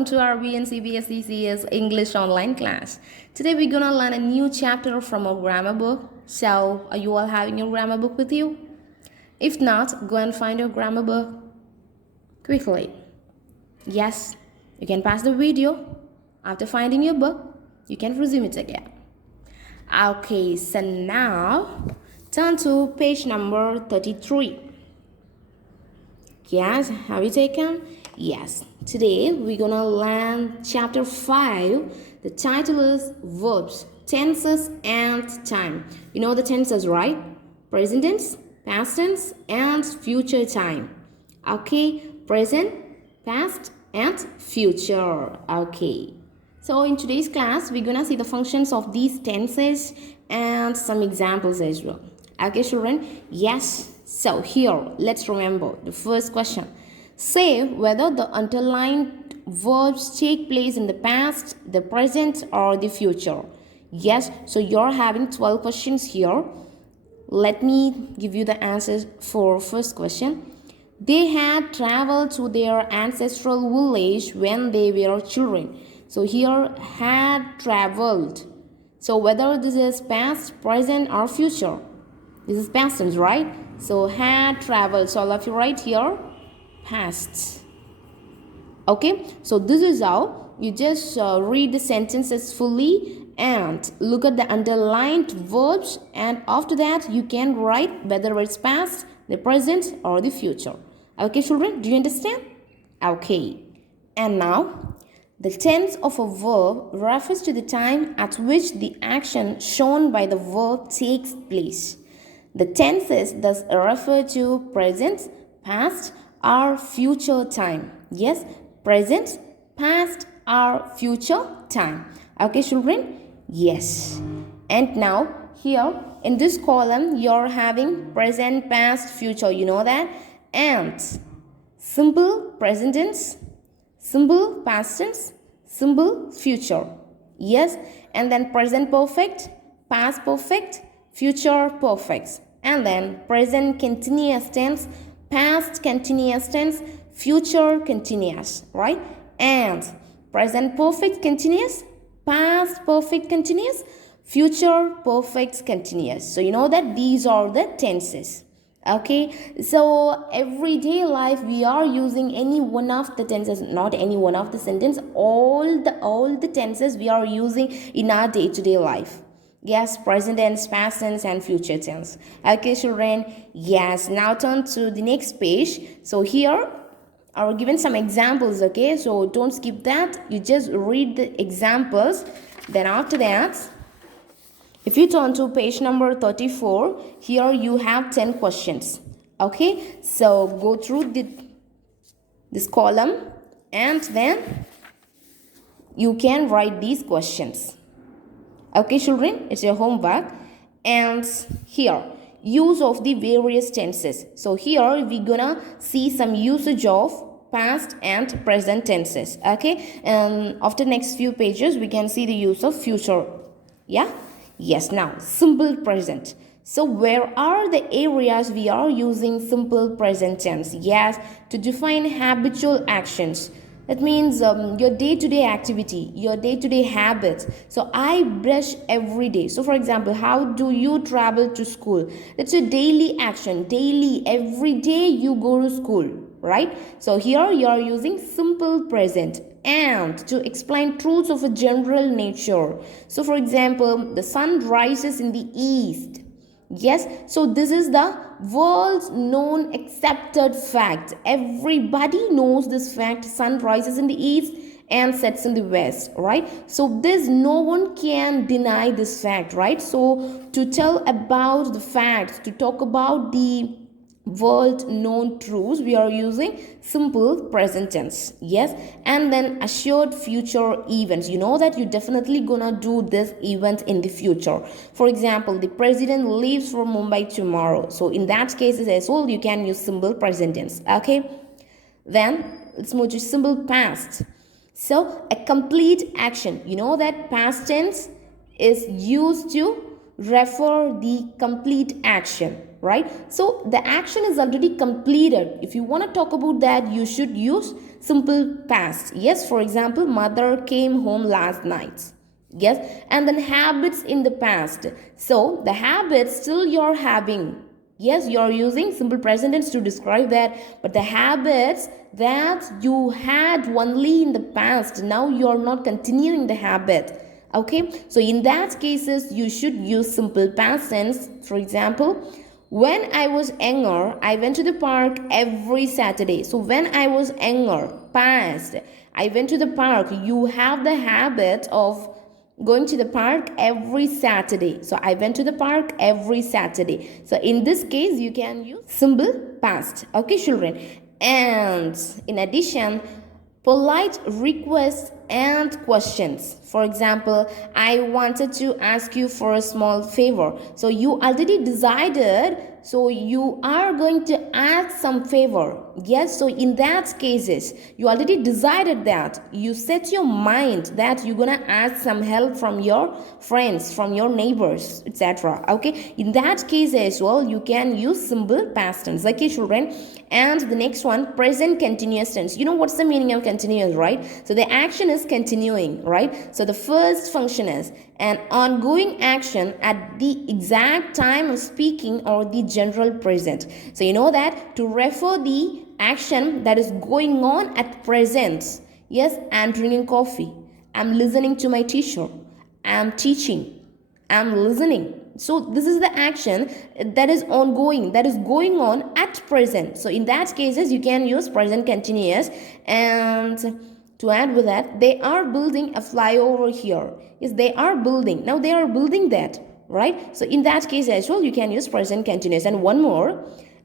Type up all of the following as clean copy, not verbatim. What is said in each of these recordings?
welcome to our BNCBSCCS English online class. Today we're gonna learn a new chapter from our grammar book. So, are you all having your grammar book with you? If not, go and find your grammar book quickly. Yes, you can pause the video. After finding your book, you can resume it again. Okay, so now turn to page number 33. Yes, have you taken? Yes. Today we're gonna learn chapter 5. The title is Verbs, Tenses and Time. You know the tenses, right? Present tense, past tense, and future time. Okay, present, past, and future. Okay. So in today's class, we're gonna see the functions of these tenses and some examples as well. Okay, children? Yes. So here, let's remember the first question. Say whether the underlined verbs take place in the past, the present, or the future. Yes, so you're having 12 questions here. Let me give you the answers for first question. They had traveled to their ancestral village when they were children. So here, had traveled. So whether this is past, present, or future. This is past tense, right? So had traveled. So all of you right here, past. Okay, so this is how you just read the sentences fully and look at the underlined verbs, and after that you can write whether it's past, the present, or the future. Okay, children, do you understand? Okay, and now the tense of a verb refers to the time at which the action shown by the verb takes place. The tenses thus refer to present, past, or future time. Yes, present, past, or future time. Okay, children? Yes. And now, here in this column, you're having present, past, future. You know that? And simple present tense, simple past tense, simple future. Yes. And then present perfect, past perfect, future perfect, and then present continuous tense, past continuous tense, future continuous, right? And present perfect continuous, past perfect continuous, future perfect continuous. So you know that these are the tenses. Okay, so everyday life we are using any one of the tenses, not any one of the sentence, all the tenses we are using in our day-to-day life. Yes, present tense, past tense, and future tense. Okay, children. Yes, now turn to the next page. So here are given some examples. Okay, so don't skip that. You just read the examples. Then after that, if you turn to page number 34, here you have 10 questions. Okay, so go through this column and then you can write these questions. Okay, children, it's your homework. And here, use of the various tenses. So here we're gonna see some usage of past and present tenses. Okay, and after next few pages we can see the use of future. Yeah. Yes, now simple present. So where are the areas we are using simple present tense? Yes, to define habitual actions. That means your day-to-day activity, your day-to-day habits. So I brush every day. So for example, how do you travel to school? That's a daily action. Daily, every day you go to school, right? So here you are using simple present. And to explain truths of a general nature. So for example, the sun rises in the east. Yes, so this is the world's known accepted fact. Everybody knows this fact. Sun rises in the east and sets in the west, right? So this, no one can deny this fact, right? So to tell about the facts, to talk about the world known truths, we are using simple present tense. Yes, and then assured future events. You know that you're definitely gonna do this event in the future. For example, the president leaves for Mumbai tomorrow. So in that case as well, you can use simple present tense. Okay, then let's move to simple past. So a complete action. You know that past tense is used to refer the complete action, right? So the action is already completed. If you want to talk about that, you should use simple past. Yes, for example, mother came home last night. Yes, and then habits in the past. So the habits still you're having. Yes, you're using simple present tense to describe that, but the habits that you had only in the past, now you're not continuing the habit. Okay, so in that cases you should use simple past tense. For example, when I was younger, I went to the park every Saturday. So when I was younger, past, I went to the park. You have the habit of going to the park every Saturday. So I went to the park every Saturday. So in this case, you can use simple past. Okay, children. And in addition, polite requests and questions. For example, I wanted to ask you for a small favor. So you already decided, so you are going to ask some favor. Yes, so in that cases, you already decided that. You set your mind that you're gonna ask some help from your friends, from your neighbors, etc. Okay, in that case as well, you can use simple past tense. Okay, children. And the next one, present continuous tense. You know what's the meaning of continuous, right? So the action is continuing, right? So the first function is an ongoing action at the exact time of speaking or the general present. So you know that to refer the action that is going on at present. Yes, I'm drinking coffee. I'm listening to my teacher. I'm teaching. I'm listening. So this is the action that is ongoing, that is going on at present. So in that cases, you can use present continuous. And to add with that, they are building a flyover here. Yes, they are building. Now they are building that, right? So in that case as well, you can use present continuous. And one more,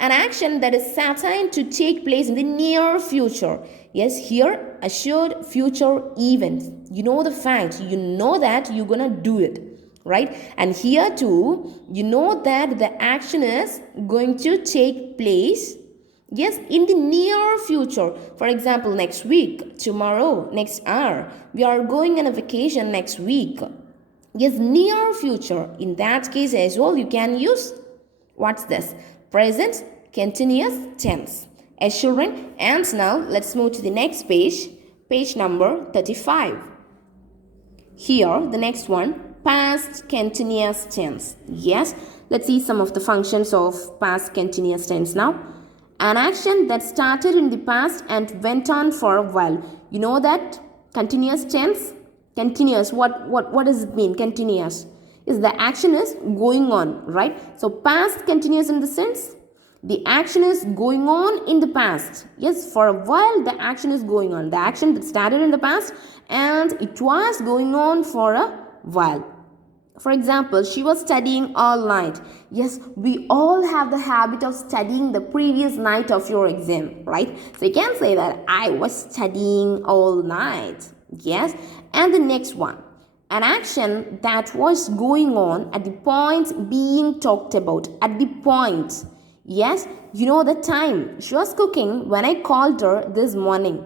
an action that is certain to take place in the near future. Yes, here assured future event. You know the fact, you know that you're gonna do it. Right? And here too, you know that the action is going to take place, yes, in the near future. For example, next week, tomorrow, next hour. We are going on a vacation next week. Yes, near future. In that case as well, you can use, what's this? Present continuous tense. As children, and now let's move to the next page, page number 35. Here, the next one, past continuous tense. Yes, let's see some of the functions of past continuous tense now. An action that started in the past and went on for a while. You know that continuous tense? Continuous, what does it mean? Continuous is the action is going on, right? So past continuous in the sense, the action is going on in the past. Yes, for a while the action is going on. The action that started in the past and it was going on for a while. For example, she was studying all night. Yes, we all have the habit of studying the previous night of your exam, right? So you can say that I was studying all night. Yes, and the next one, an action that was going on at the point being talked about. At the point. Yes, you know the time. She was cooking when I called her this morning.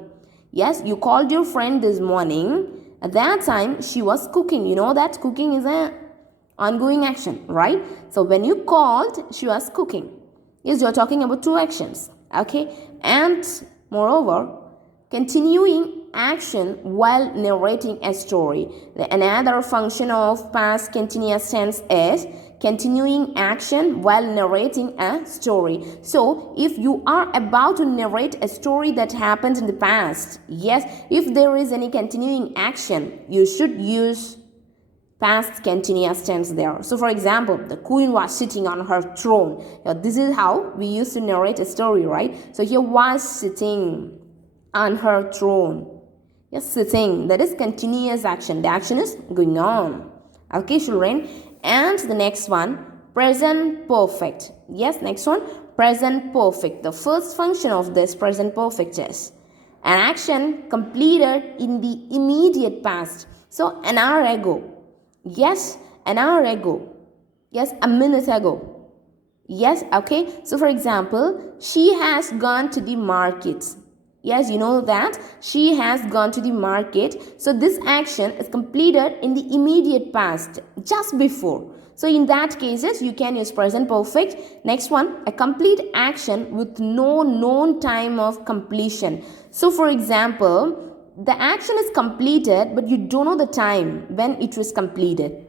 Yes, you called your friend this morning. At that time, she was cooking. You know that cooking is an ongoing action, right? So when you called, she was cooking. Yes, you're talking about two actions. Okay, and moreover, continuing action while narrating a story. Another function of past continuous tense is continuing action while narrating a story. So if you are about to narrate a story that happened in the past, yes, if there is any continuing action, you should use past continuous tense there. So for example, the queen was sitting on her throne. Now, this is how we used to narrate a story, right? So here was sitting on her throne. Yes, sitting. That is continuous action. The action is going on. Okay, children. And the next one, present perfect. Yes, next one, present perfect. The first function of this present perfect is an action completed in the immediate past. So an hour ago. Yes, an hour ago. Yes, a minute ago. Yes, okay. So for example, she has gone to the market. Yes, you know that she has gone to the market. So this action is completed in the immediate past, just before. So in that cases, you can use present perfect. Next one, a complete action with no known time of completion. So for example, the action is completed, but you don't know the time when it was completed.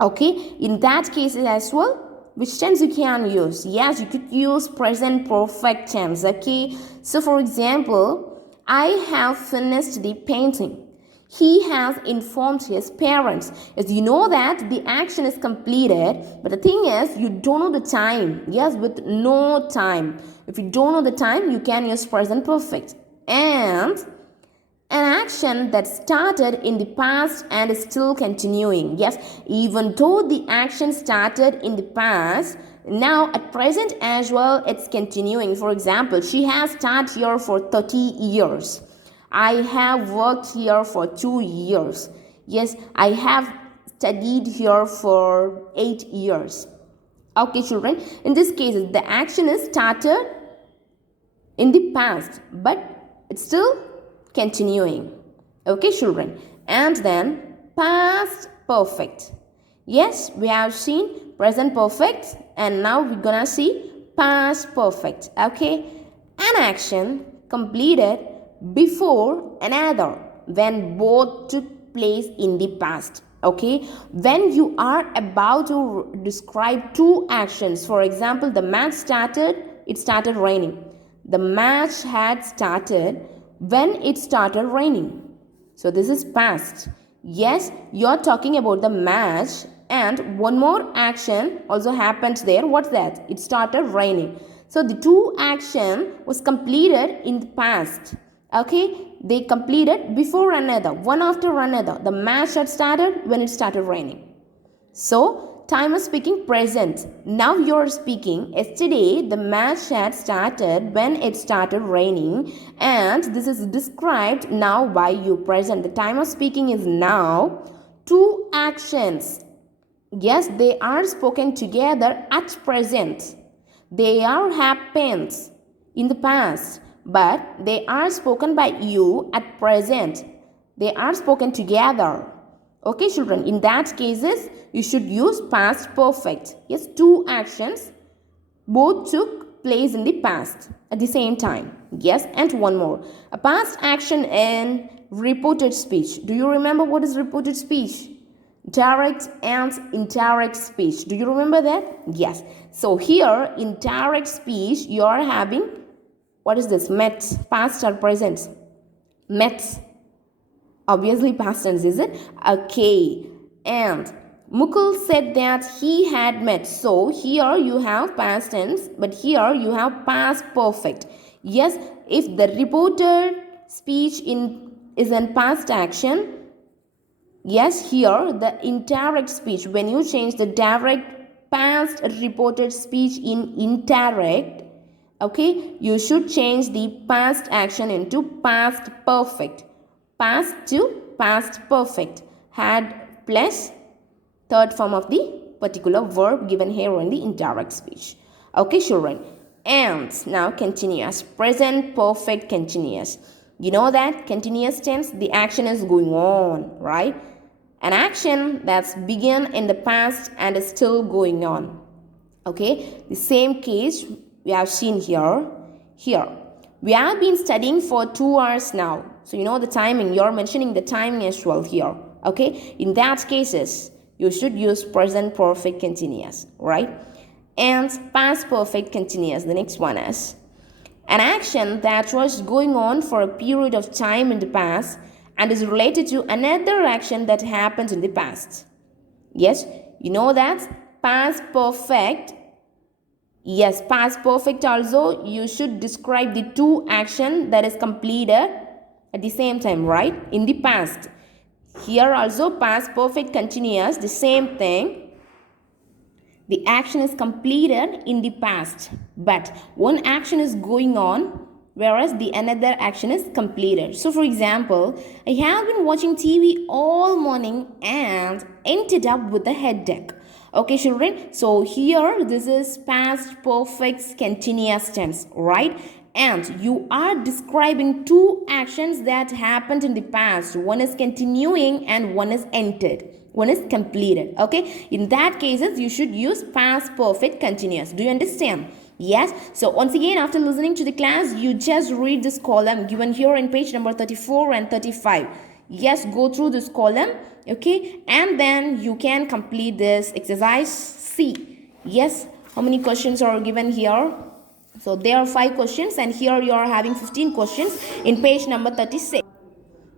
Okay, in that case as well, which tense you can use? Yes, you could use present perfect tense. Okay, so for example, I have finished the painting. He has informed his parents. As you know that the action is completed, but the thing is you don't know the time. Yes, with no time. If you don't know the time, you can use present perfect. And an action that started in the past and is still continuing. Yes, even though the action started in the past, now at present as well, it's continuing. For example, she has started here for 30 years. I have worked here for 2 years. Yes, I have studied here for 8 years. Okay, children, in this case, the action is started in the past, but it's still continuing. Okay, children, and then past perfect. Yes, we have seen present perfect, and now we're gonna see past perfect. Okay, an action completed before another when both took place in the past. Okay, when you are about to describe two actions, for example, the match started, it started raining. The match had started when it started raining. So this is past. Yes, you're talking about the match, and one more action also happened there. What's that? It started raining. So the two action was completed in the past. Okay, they completed before another, one after another. The match had started when it started raining. So time is speaking present. Now you're speaking yesterday the match had started when it started raining, and this is described now by you present. The time of speaking is now. Two actions, yes, they are spoken together at present. They are happened in the past, but they are spoken by you at present. They are spoken together. Okay, children, in that cases, you should use past perfect. Yes, two actions both took place in the past at the same time. Yes, and one more. A past action in reported speech. Do you remember what is reported speech? Direct and indirect speech. Do you remember that? Yes. So here in direct speech, you are having, what is this? Met, past or present? Met. Obviously past tense, is it? Okay. And Mukul said that he had met. So here you have past tense, but here you have past perfect. Yes, if the reported speech is in past action, yes, here the indirect speech, when you change the direct past reported speech in indirect, okay, you should change the past action into past perfect. Past to past perfect. Had plus third form of the particular verb given here in the indirect speech. Okay, children. And now continuous. Present perfect continuous. You know that continuous tense, the action is going on, right? An action that's begun in the past and is still going on. Okay, the same case we have seen here. We have been studying for 2 hours now. So you know the timing, you're mentioning the timing as well here. Okay, in that cases, you should use present perfect continuous, right? And past perfect continuous, the next one is an action that was going on for a period of time in the past and is related to another action that happened in the past. Yes, you know that past perfect. Yes, past perfect also, you should describe the two action that is completed at the same time, right? In the past. Here also past perfect continuous, the same thing. The action is completed in the past, but one action is going on whereas the another action is completed. So for example, I have been watching TV all morning and ended up with a headache. Okay, children, so here this is past perfect continuous tense, right? And you are describing two actions that happened in the past. One is continuing and one is ended. One is completed. Okay, in that cases you should use past perfect continuous. Do you understand? Yes, so once again, after listening to the class, you just read this column given here in page number 34 and 35. Yes, go through this column, okay, and then you can complete this exercise C. Yes, how many questions are given here? So there are 5 questions, and here you are having 15 questions in page number 36.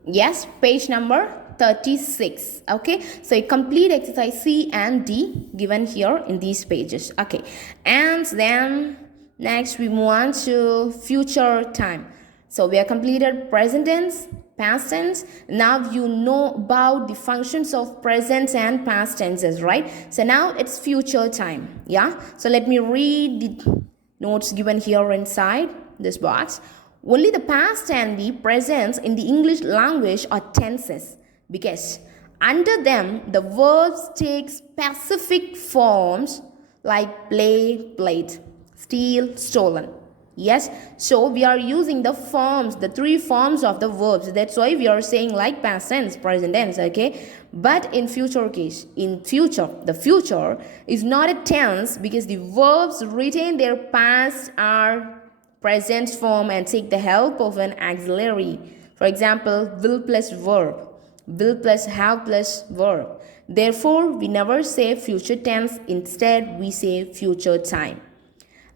Yes, page number 36. Okay, so you complete exercise C and D given here in these pages. Okay, and then next we move on to future time. So we have completed present tense, past tense. Now you know about the functions of present and past tenses, right? So now it's future time. Yeah, so let me read the notes given here inside this box. Only the past and the present in the English language are tenses, because under them the verbs take specific forms like play, played, steal, stolen. Yes, so we are using the forms, the 3 forms of the verbs. That's why we are saying like past tense, present tense, okay? But in future case, in future, the future is not a tense, because the verbs retain their past or present form and take the help of an auxiliary. For example, will plus verb, will plus have plus verb. Therefore, we never say future tense. Instead, we say future time.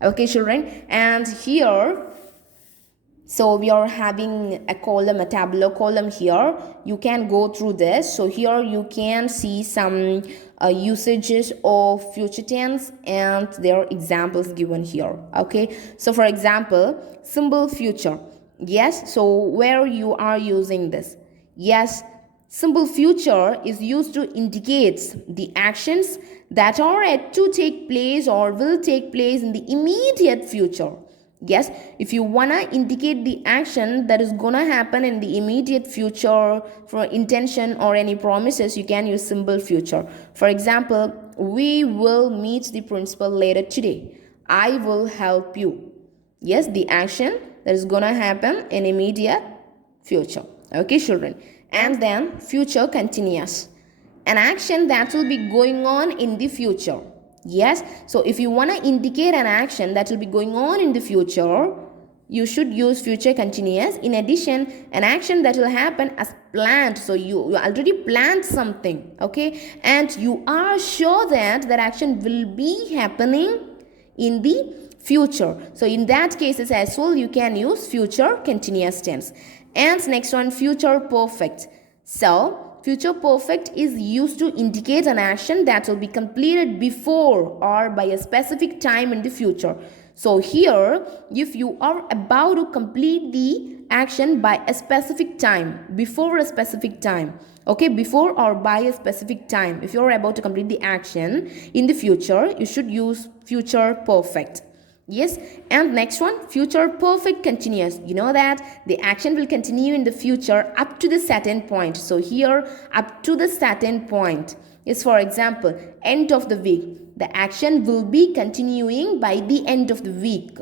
Okay, children, and here, so we are having a column, a tabular column here. You can go through this. So here you can see some usages of future tense, and there are examples given here. Okay, so for example, simple future. Yes, so where you are using this? Yes, simple future is used to indicate the actions that are yet to take place or will take place in the immediate future. Yes, if you wanna indicate the action that is gonna happen in the immediate future for intention or any promises, you can use simple future. For example, we will meet the principal later today. I will help you. Yes, the action that is gonna happen in immediate future. Okay, children. And then future continuous, an action that will be going on in the future. Yes, so if you want to indicate an action that will be going on in the future, you should use future continuous. In addition, an action that will happen as planned, so you already planned something, okay, and you are sure that that action will be happening in the future. So in that cases as well, you can use future continuous tense. And next one, future perfect. So future perfect is used to indicate an action that will be completed before or by a specific time in the future. So here, if you are about to complete the action by a specific time, before a specific time, okay, before or by a specific time, if you are about to complete the action in the future, you should use future perfect. Yes, and next one, future perfect continuous. You know that the action will continue in the future up to the certain point. So here, up to the certain point is, for example, end of the week. The action will be continuing by the end of the week.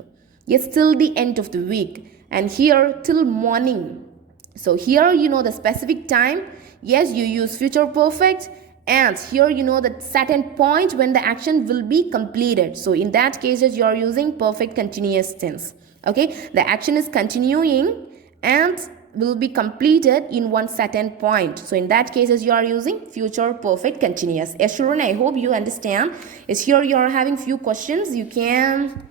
Yes, till the end of the week. And here, till morning. So here, you know the specific time. Yes, you use future perfect. And here you know the certain point when the action will be completed. So in that cases you are using perfect continuous tense. Okay, the action is continuing and will be completed in one certain point. So in that cases you are using future perfect continuous. Yes, children, I hope you understand. Is here you are having few questions. You can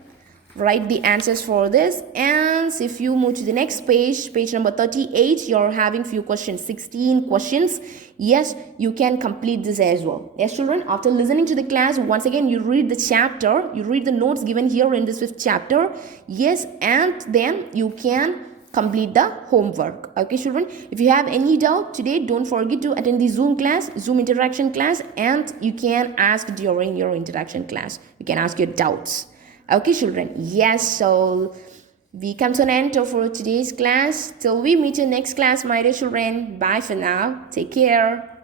write the answers for this, and if you move to the next page, page number 38, you're having few questions, 16 questions. Yes, you can complete this as well. Yes, children, after listening to the class, once again you read the chapter, you read the notes given here in this 5th chapter. Yes, and then you can complete the homework. Okay, children, if you have any doubt today, don't forget to attend the Zoom class, Zoom interaction class, and you can ask during your interaction class. You can ask your doubts. Okay, children. Yes, so we come to an end of today's class. Till we meet in next class, my dear children. Bye for now. Take care.